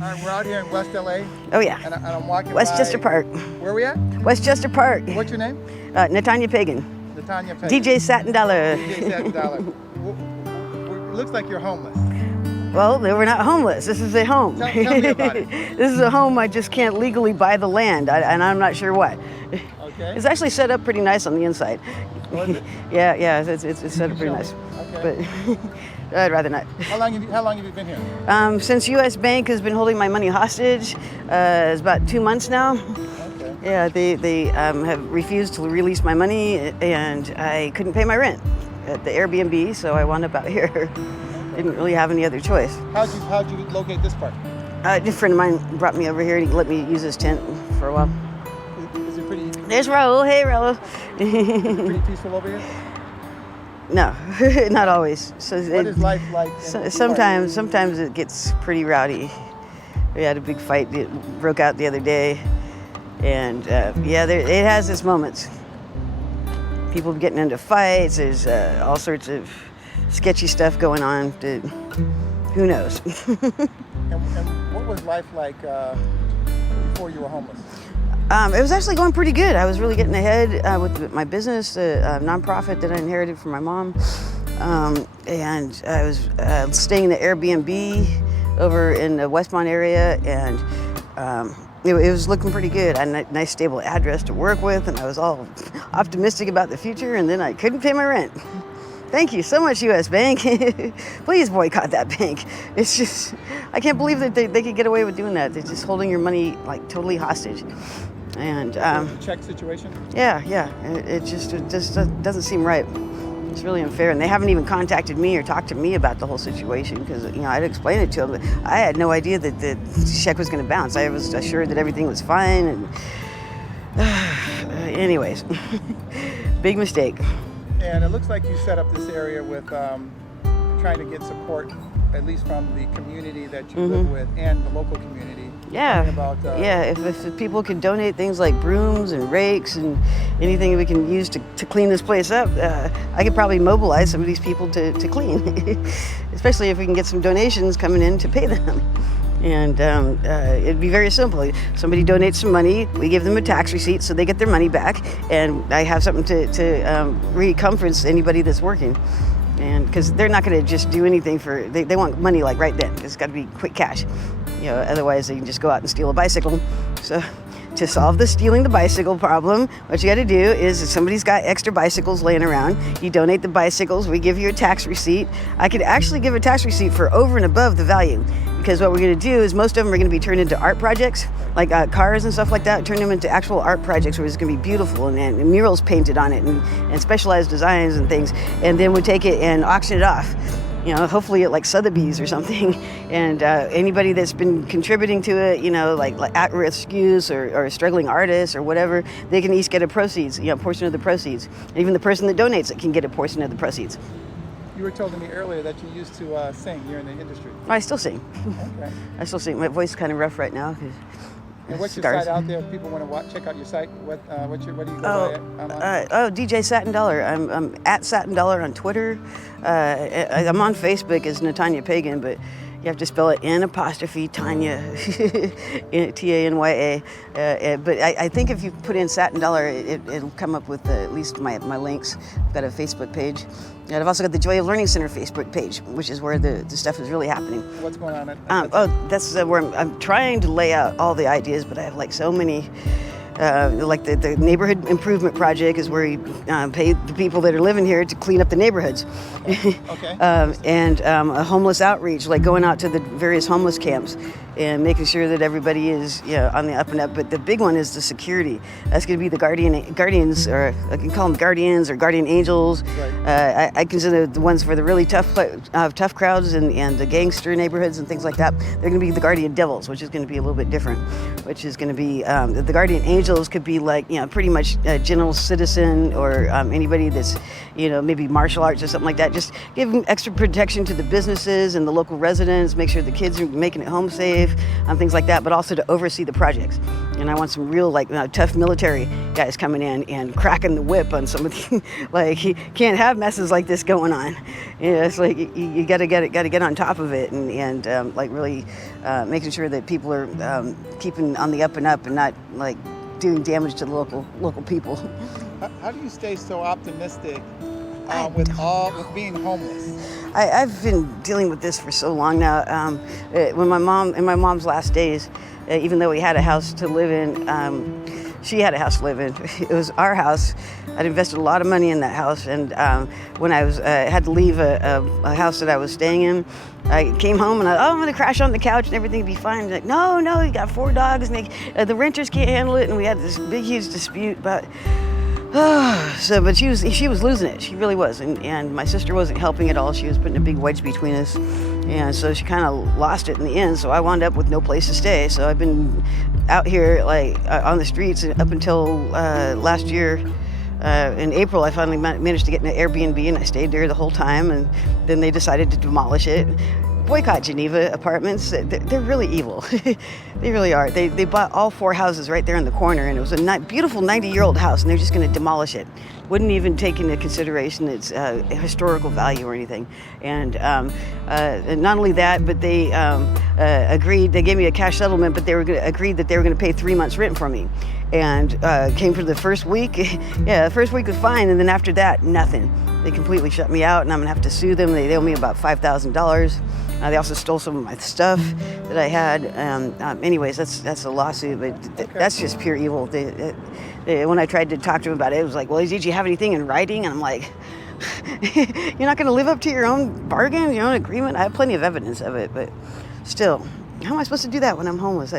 All right, we're out here in West LA. Oh yeah. And I'm walking Westchester by, Park. Where are we at? Westchester Park. What's your name? Natanya Pagan. Natanya Pagan. DJ Satin Dollar. DJ Satin Dollar. It looks like you're homeless. Well, we're not homeless. This is a home. Tell me about it. This is a home. I just can't legally buy the land, and I'm not sure what. Okay. It's actually set up pretty nice on the inside. Oh, is it? Yeah, it's set up pretty nice. Okay. But I'd rather not. How long have you been here? Since U.S. Bank has been holding my money hostage, it's about 2 months now. Okay. Yeah, they have refused to release my money, and I couldn't pay my rent at the Air B&B, so I wound up out here. Didn't really have any other choice. How'd you locate this park? A friend of mine brought me over here and he let me use his tent for a while. Is it pretty? There's Raul. Hey, Raul. Pretty peaceful over here? No, not always. So What is life like? Sometimes it gets pretty rowdy. We had a big fight that broke out the other day, and it has its moments. People getting into fights. There's all sorts of sketchy stuff going on. Who knows? And what was life like before you were homeless? It was actually going pretty good. I was really getting ahead with my business, a nonprofit that I inherited from my mom. And I was staying in the Airbnb over in the Westmont area, and it was looking pretty good. I had a nice stable address to work with, and I was all optimistic about the future, and then I couldn't pay my rent. Thank you so much, U.S. Bank. Please boycott that bank. It's just, I can't believe that they could get away with doing that. They're just holding your money like totally hostage. And check situation? Yeah. It just doesn't seem right. It's really unfair, and they haven't even contacted me or talked to me about the whole situation because I'd explained it to them. I had no idea that the check was going to bounce. I was assured that everything was fine, and anyways, big mistake. And it looks like you set up this area with trying to get support, at least from the community that you live with and the local community. Yeah, About, if people could donate things like brooms and rakes and anything we can use to clean this place up, I could probably mobilize some of these people to clean, especially if we can get some donations coming in to pay them. And it'd be very simple. Somebody donates some money, we give them a tax receipt so they get their money back, and I have something to recompense anybody that's working. And because they're not going to just do anything they want money like right then. It's got to be quick cash. Otherwise they can just go out and steal a bicycle. So to solve the stealing the bicycle problem, what you got to do is if somebody's got extra bicycles laying around, you donate the bicycles, we give you a tax receipt. I could actually give a tax receipt for over and above the value, because what we're going to do is most of them are going to be turned into art projects, like cars and stuff like that, turn them into actual art projects where it's going to be beautiful and murals painted on it and specialized designs and things. And then we take it and auction it off. Hopefully at like Sotheby's or something, and anybody that's been contributing to it, like at-risk youth or struggling artists or whatever, they can each get a portion of the proceeds. And even the person that donates it can get a portion of the proceeds. You were telling me earlier that you used to sing. You're in the industry. I still sing. Okay. I still sing. My voice is kind of rough right now. And what's your site out there? If people want to check out your site, what do you go by online? DJ Satin Dollar. I'm at Satin Dollar on Twitter. I'm on Facebook as Natanya Pagan, but you have to spell it N' Tanya, Tanya. But I think if you put in Satin Dollar, it'll come up with at least my links. I've got a Facebook page. And I've also got the Joy of Learning Center Facebook page, which is where the stuff is really happening. What's going on? That's where I'm trying to lay out all the ideas, but I have like so many. Like the neighborhood improvement project is where you pay the people that are living here to clean up the neighborhoods. Okay. And a homeless outreach, like going out to the various homeless camps and making sure that everybody is on the up and up. But the big one is the security. That's going to be the guardians, or I can call them guardians or guardian angels. Right. I consider the ones for the really tough crowds and the gangster neighborhoods and things like that. They're going to be the guardian devils, which is going to be a little bit different. Which is going to be the guardian angels could be like pretty much a general citizen or anybody that's maybe martial arts or something like that. Just give them extra protection to the businesses and the local residents. Make sure the kids are making it home safe, things like that. But also to oversee the projects. and I want some real like tough military guys coming in and cracking the whip on some of the like you can't have messes like this going on. It's like you got to get on top of it and like really making sure that people are keeping on the up and up and not like doing damage to the local people. How do you stay so optimistic with being homeless? I've been dealing with this for so long now. When my mom's last days, even though we had a house to live in, she had a house to live in. It was our house. I'd invested a lot of money in that house, and when I had to leave a house that I was staying in, I came home and I'm going to crash on the couch and everything will be fine. Like, no, you got 4 dogs, and the renters can't handle it, and we had this big, huge dispute about. But she was losing it. She really was, and my sister wasn't helping at all. She was putting a big wedge between us, and so she kind of lost it in the end. So I wound up with no place to stay. So I've been out here like on the streets up until last year. In April, I finally managed to get an Air B&B, and I stayed there the whole time. And then they decided to demolish it. Boycott Geneva Apartments. They're really evil. They really are. They bought all 4 houses right there in the corner, and it was a beautiful 90-year-old house, and they're just going to demolish it. Wouldn't even take into consideration its historical value or anything. And not only that, but they agreed. They gave me a cash settlement, but they agreed that they were going to pay 3 months rent for me. And came for the first week. Yeah, the first week was fine, and then after that, nothing. They completely shut me out, and I'm gonna have to sue them. They owe me about $5,000. They also stole some of my stuff that I had. Anyways, that's a lawsuit, but that's just pure evil. When I tried to talk to them about it, it was like, well, did you have anything in writing? And I'm like, you're not gonna live up to your own bargain, your own agreement? I have plenty of evidence of it, but still. How am I supposed to do that when I'm homeless?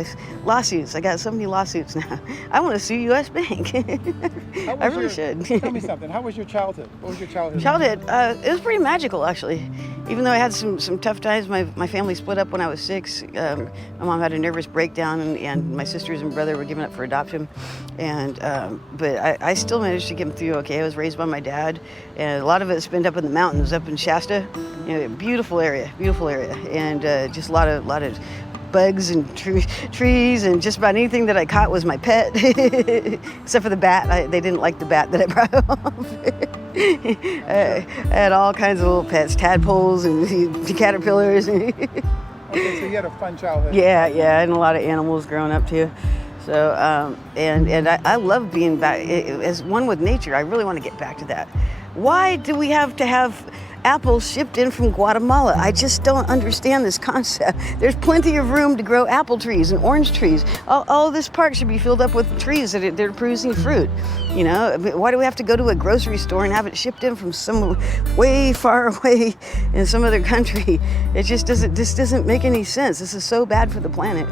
Lawsuits. I got so many lawsuits now. I want to sue U.S. Bank. I really should. Tell me something. How was your childhood? What was your childhood? It was pretty magical, actually. Even though I had some tough times, my family split up when I was 6. My mom had a nervous breakdown, and my sisters and brother were given up for adoption. And but I still managed to get them through okay. I was raised by my dad, and a lot of it spent up in the mountains, up in Shasta. Beautiful area, and just a lot of bugs and trees, and just about anything that I caught was my pet, except for the bat. They didn't like the bat that I brought home. I had all kinds of little pets, tadpoles and caterpillars. Okay, so you had a fun childhood. Yeah, and a lot of animals growing up too. So, and I love being back, as one with nature. I really want to get back to that. Why do we have to have apples shipped in from Guatemala? I just don't understand this concept. There's plenty of room to grow apple trees and orange trees. All this park should be filled up with trees that they're producing fruit. Why do we have to go to a grocery store and have it shipped in from some way far away in some other country? It just doesn't make any sense. This is so bad for the planet.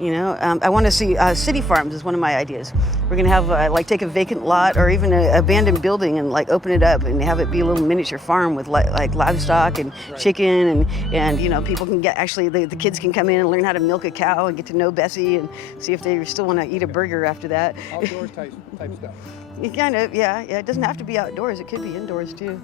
I want to see city farms is one of my ideas. We're gonna have take a vacant lot or even an abandoned building and open it up and have it be a little miniature farm with like livestock and chicken and people can get the kids can come in and learn how to milk a cow and get to know Bessie and see if they still want to eat a burger after that. Outdoor type stuff. Kind of, yeah. It doesn't have to be outdoors. It could be indoors too.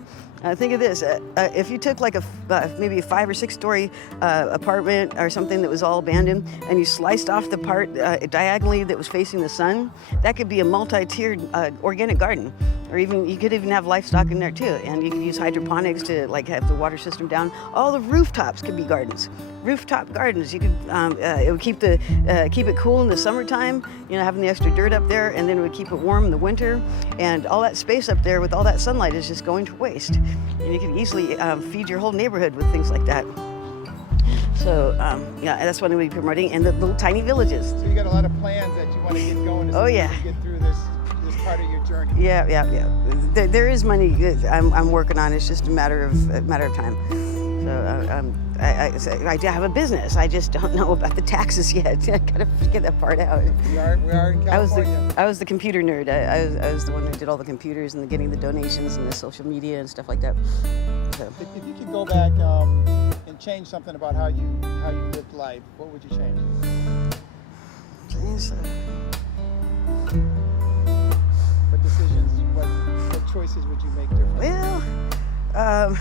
Think of this: if you took maybe a 5 or 6 story apartment or something that was all abandoned, and you sliced off the part diagonally that was facing the sun, that could be a multi-tiered organic garden. Or you could even have livestock in there too, and you could use hydroponics to have the water system down. All the rooftops could be gardens. Rooftop gardens. You could it would keep it cool in the summertime. Having the extra dirt up there, and then it would keep it warm in the winter. And all that space up there with all that sunlight is just going to waste. And you could easily feed your whole neighborhood with things like that. So that's what we'll be promoting, and the little tiny villages. So you got a lot of plans that you want to get going to get through this part of your journey. Yeah. There is money I'm working on. It's just a matter of time. So I have a business. I just don't know about the taxes yet. I gotta figure that part out. We are in California. I was the computer nerd. I was the one that did all the computers and getting the donations and the social media and stuff like that. So. If you could go back and change something about how you lived life, what would you change? What decisions, what choices would you make differently? Well,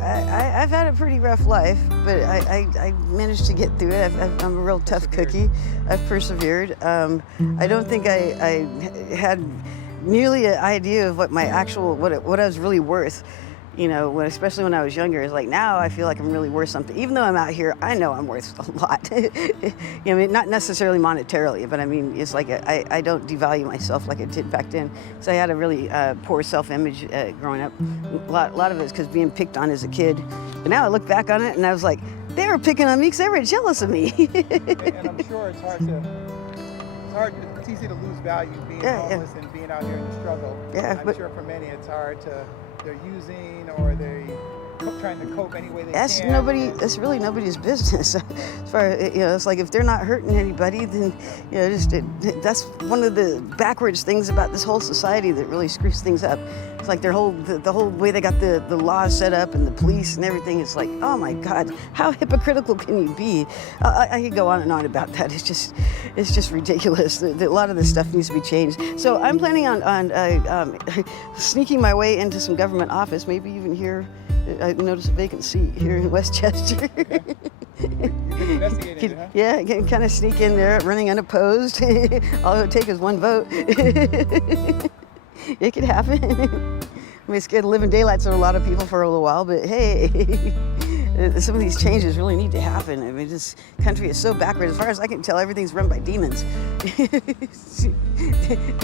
I've had a pretty rough life, but I managed to get through it. I'm a real tough cookie. I've persevered. I don't think I had nearly an idea of what my actual, what I was really worth. You know, especially when I was younger. It's like now I feel like I'm really worth something. Even though I'm out here, I know I'm worth a lot. You know, I mean, not necessarily monetarily, but I mean, it's like I don't devalue myself like I did back then. So I had a really poor self-image growing up. A lot of it is because being picked on as a kid. But now I look back on it and I was like, they were picking on me because they were jealous of me. And I'm sure it's easy to lose value being homeless and being out here in the struggle. I'm sure for many it's hard to, they're using or they're trying to cope any way they can. That's really nobody's business. As far as, you know, it's like if they're not hurting anybody, then, you know, that's one of the backwards things about this whole society that really screws things up. It's like the whole way they got the laws set up and the police and everything. It's like, oh my God, how hypocritical can you be? I could go on and on about that. It's just ridiculous. A lot of this stuff needs to be changed. So I'm planning on sneaking my way into some government office, maybe even here. I noticed a vacant seat here in Westchester. Okay. You've been investigating it, huh? Yeah, I can kind of sneak in there, running unopposed. All it would take is one vote. It could happen. I mean, it scared the living daylights of a lot of people for a little while, but hey, some of these changes really need to happen. I mean, this country is so backwards. As far as I can tell, everything's run by demons.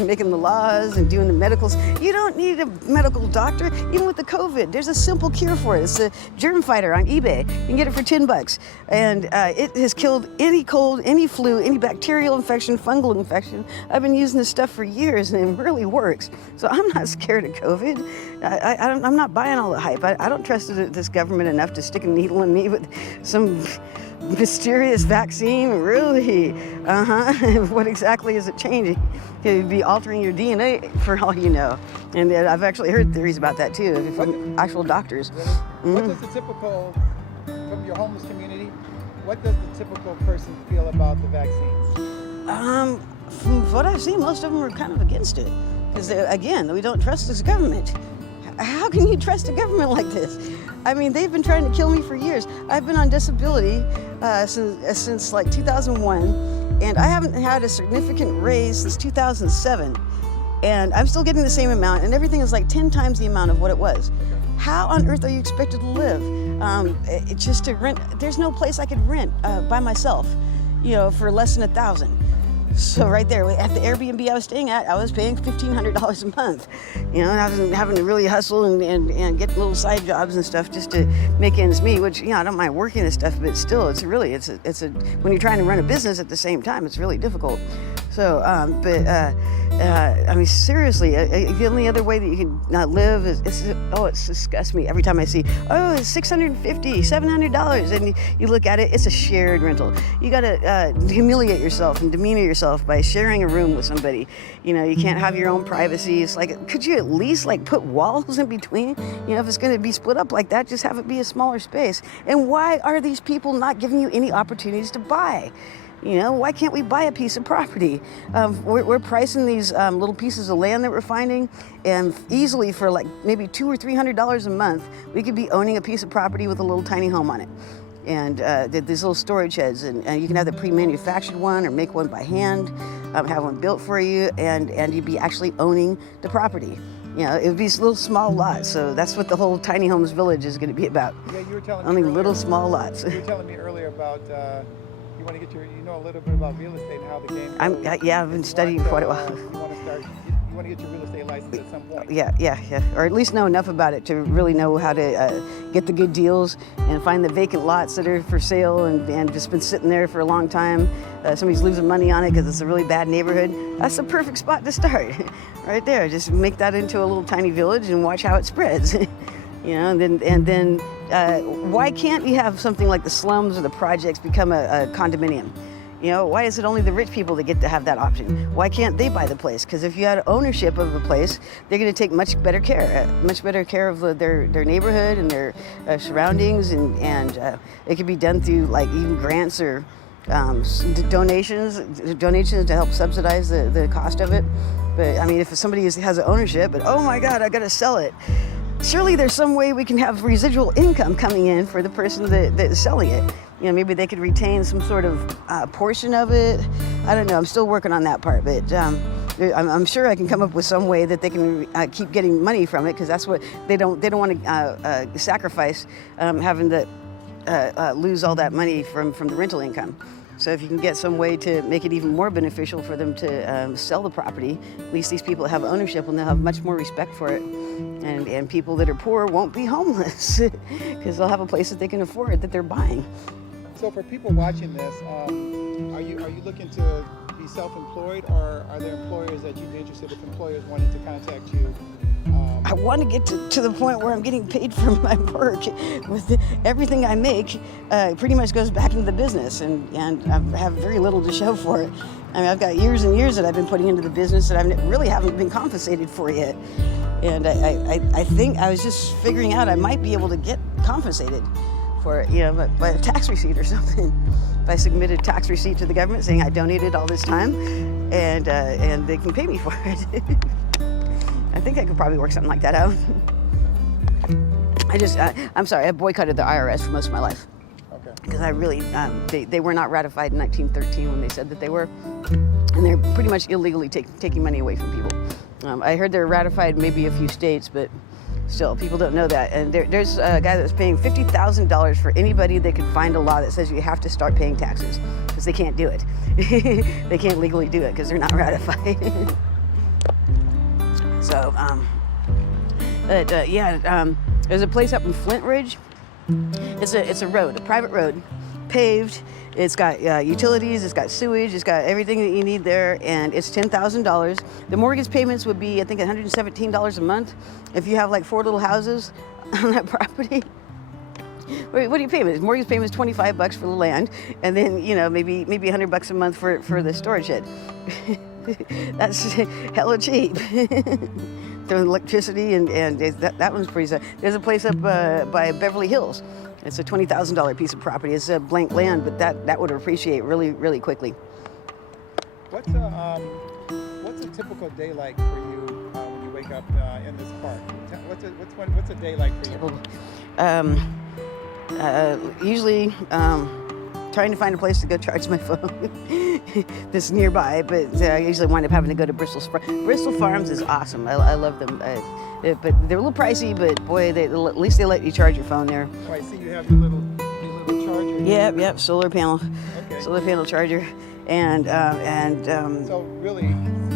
Making the laws and doing the medicals. You don't need a medical doctor. Even with the COVID, there's a simple cure for it. It's a germ fighter on eBay. You can get it for $10. And it has killed any cold, any flu, any bacterial infection, fungal infection. I've been using this stuff for years and it really works. So I'm not scared of COVID. I'm not buying all the hype. I don't trust this government enough to stick a needle in me with some mysterious vaccine. Really? What exactly is it changing? It would be altering your DNA for all you know. And I've actually heard theories about that too from actual doctors. Really? What does the typical, from your homeless community, what does the typical person feel about the vaccines? From what I've seen, most of them are kind of against it. Because again, we don't trust this government. How can you trust a government like this? I mean, they've been trying to kill me for years. I've been on disability since like 2001, and I haven't had a significant raise since 2007. And I'm still getting the same amount, and everything is like 10 times the amount of what it was. How on earth are you expected to live? Just to rent, there's no place I could rent by myself, you know, for less than $1,000. So right there, at the Air B&B I was staying at, I was paying $1,500 a month. You know, and I was having to really hustle and get little side jobs and stuff just to make ends meet, which, you know, I don't mind working and stuff, but still, it's when you're trying to run a business at the same time, it's really difficult. So, I mean, seriously, the only other way that you can not live is, it disgusts me every time I see, it's $650, $700, and you look at it, it's a shared rental. You gotta humiliate yourself and demeanor yourself by sharing a room with somebody. You know, you can't have your own privacy. It's like, could you at least like put walls in between? You know, if it's gonna be split up like that, just have it be a smaller space. And why are these people not giving you any opportunities to buy? You know, why can't we buy a piece of property? We're pricing these little pieces of land that we're finding, and easily for like maybe $200 or $300 a month, we could be owning a piece of property with a little tiny home on it. And these little storage sheds, and you can have the pre-manufactured one or make one by hand, have one built for you, and you'd be actually owning the property. You know, it would be little small lots, so that's what the whole tiny homes village is going to be about. Yeah, you were telling me only earlier, little small lots. You were telling me earlier about you want to get you know a little bit about real estate and how the game goes. I've been studying quite a while. You want to get your real estate license at some point. Yeah, or at least know enough about it to really know how to get the good deals and find the vacant lots that are for sale and just been sitting there for a long time. Somebody's losing money on it because it's a really bad neighborhood. That's the perfect spot to start, right there. Just make that into a little tiny village and watch how it spreads. You know, and then why can't you have something like the slums or the projects become a condominium? You know, why is it only the rich people that get to have that option? Why can't they buy the place? Because if you had ownership of the place, they're going to take much better care of their neighborhood and their surroundings, and it could be done through like even grants or donations to help subsidize the cost of it. But I mean, if somebody has ownership, but oh my God, I got to sell it. surely there's some way we can have residual income coming in for the person that is selling it. You know, maybe they could retain some sort of portion of it. I don't know. I'm still working on that part, but I'm sure I can come up with some way that they can keep getting money from it, because that's what they don't want to sacrifice having to lose all that money from the rental income. So if you can get some way to make it even more beneficial for them to sell the property, at least these people have ownership and they'll have much more respect for it. And people that are poor won't be homeless because they'll have a place that they can afford that they're buying. So for people watching this, are you looking to be self-employed, or are there employers that you'd be interested if employers wanted to contact you? I want to get to the point where I'm getting paid for my work. With everything I make, pretty much goes back into the business, and I have very little to show for it. I mean, I've got years and years that I've been putting into the business that I really haven't been compensated for yet. And I think I was just figuring out I might be able to get compensated for it, you know, by a tax receipt or something. If I submitted a tax receipt to the government saying I donated all this time, and they can pay me for it. I think I could probably work something like that out. I'm sorry, I boycotted the IRS for most of my life. Okay. Because I really, they were not ratified in 1913 when they said that they were. And they're pretty much illegally taking money away from people. I heard they're ratified in maybe a few states, but still, people don't know that. And there's a guy that was paying $50,000 for anybody that could find a law that says you have to start paying taxes, because they can't do it. They can't legally do it because they're not ratified. So, there's a place up in Flint Ridge. It's a road, a private road, paved. It's got utilities, it's got sewage, it's got everything that you need there, and it's $10,000. The mortgage payments would be, I think, $117 a month if you have like 4 little houses on that property. What do you pay? His mortgage payment is $25 for the land, and then, you know, maybe $100 a month for the storage shed. That's hella cheap. The electricity and that one's pretty sad. There's a place up by Beverly Hills. It's a $20,000 piece of property. It's a blank land, but that would appreciate really, really quickly. What's a typical day like for you when you wake up in this park? What's a day like for you? Usually trying to find a place to go charge my phone that's nearby, but I usually wind up having to go to Bristol Farms is awesome. I love them, but they're a little pricey, but boy, at least they let you charge your phone there. Oh, I see you have your little charger. Yep, solar panel, okay. Solar panel charger, and so really,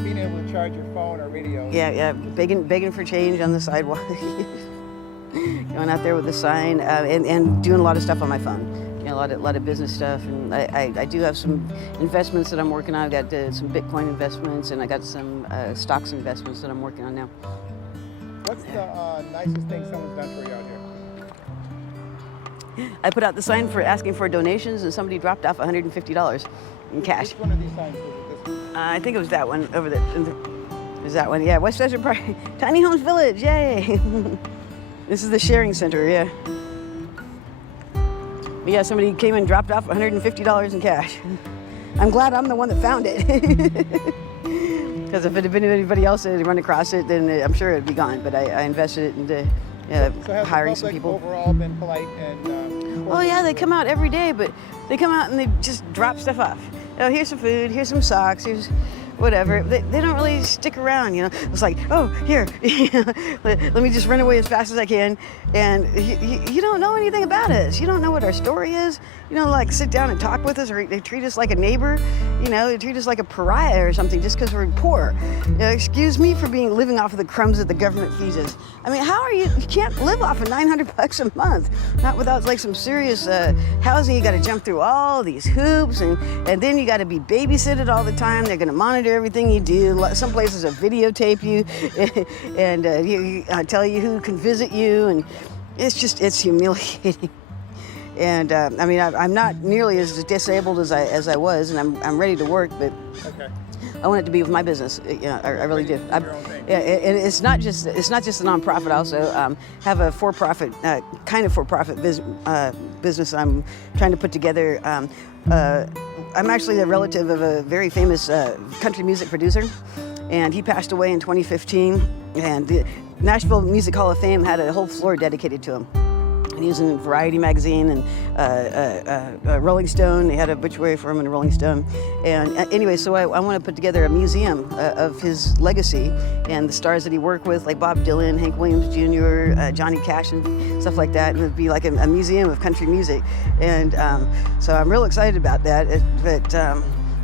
being able to charge your phone or radio. Yeah, begging for change on the sidewalk, going out there with a sign, and doing a lot of stuff on my phone. You know, a lot of business stuff, and I do have some investments that I'm working on. I've got some Bitcoin investments, and I got some stocks investments that I'm working on now. What's the nicest thing someone's done for you out here? I put out the sign for asking for donations, and somebody dropped off $150 in cash. Which one of these signs was it? This one? I think it was that one over there. Is that one? Yeah, West Desert Park, Tiny Homes Village, yay! This is the sharing center, yeah. Yeah, somebody came and dropped off $150 in cash. I'm glad I'm the one that found it. Because if it had been anybody else that had run across it, then I'm sure it'd be gone. But I invested it into hiring some people. So has the public overall been polite and... Oh yeah, they come out every day, but they come out and they just drop stuff off. Oh, here's some food, here's some socks, here's whatever. They don't really stick around, you know. It's like, oh, here, let me just run away as fast as I can. And you don't know anything about us. You don't know what our story is. You don't like sit down and talk with us, or they treat us like a neighbor. You know, they treat us like a pariah or something just because we're poor. You know, excuse me for living off of the crumbs that the government feeds us. I mean, how are you can't live off of $900 a month, not without like some serious housing. You got to jump through all these hoops, and then you got to be babysitted all the time. They're going to monitor everything you do. Some places will videotape you and tell you who can visit you, and it's humiliating. And I mean, I'm not nearly as disabled as I was, and I'm ready to work, but okay. I want it to be with my business. You know, I really do. And it's not just a nonprofit. I also have a for-profit kind of for-profit business I'm trying to put together. I'm actually a relative of a very famous country music producer, and he passed away in 2015. And Nashville Music Hall of Fame had a whole floor dedicated to him. And he was in Variety magazine and Rolling Stone. They had a obituary for him in Rolling Stone. And anyway, so I want to put together a museum of his legacy and the stars that he worked with, like Bob Dylan, Hank Williams Jr., Johnny Cash, and stuff like that. And it'd be like a museum of country music. And so I'm real excited about that.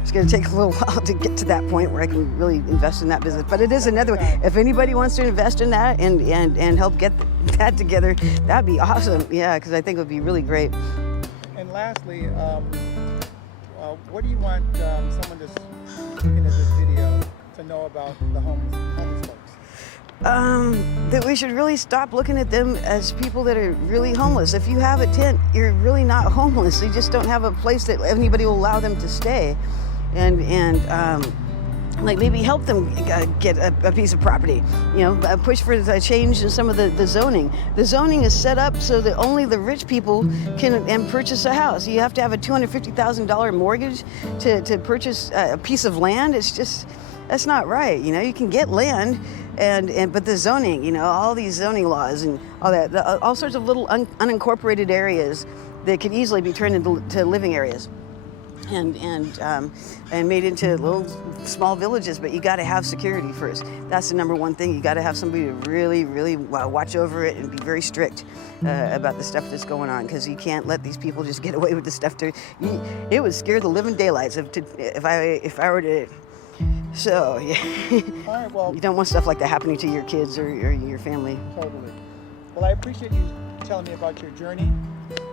It's going to take a little while to get to that point where I can really invest in that business. But it is another way. If anybody wants to invest in that and help get that together, that'd be awesome. Yeah, because I think it would be really great. And lastly, what do you want someone just looking at this video to know about the homeless folks? That we should really stop looking at them as people that are really homeless. If you have a tent, you're really not homeless. You just don't have a place that anybody will allow them to stay. And like maybe help them get a piece of property, push for a change in some of the zoning. The zoning is set up so that only the rich people can purchase a house. You have to have a $250,000 mortgage to purchase a piece of land. That's not right. You can get land, but the zoning, all these zoning laws and all that, all sorts of little unincorporated areas that could easily be turned into living areas. And made into little small villages, but you got to have security first. That's the number one thing. You got to have somebody to really, really watch over it and be very strict about the stuff that's going on, because you can't let these people just get away with the stuff. It would scare the living daylights if I were to. So yeah. All right, well, you don't want stuff like that happening to your kids or your family. Totally. Well, I appreciate you telling me about your journey.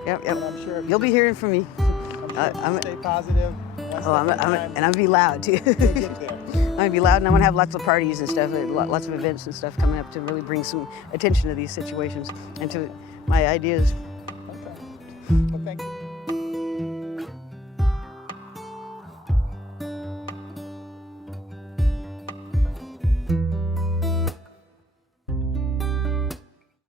Yep. And I'm sure you'll be hearing from me. I'm stay positive. And I'm gonna be loud too. I'm gonna be loud, and I'm gonna have lots of parties and stuff, lots of events and stuff coming up to really bring some attention to these situations and to my ideas. Okay. Well, thank you.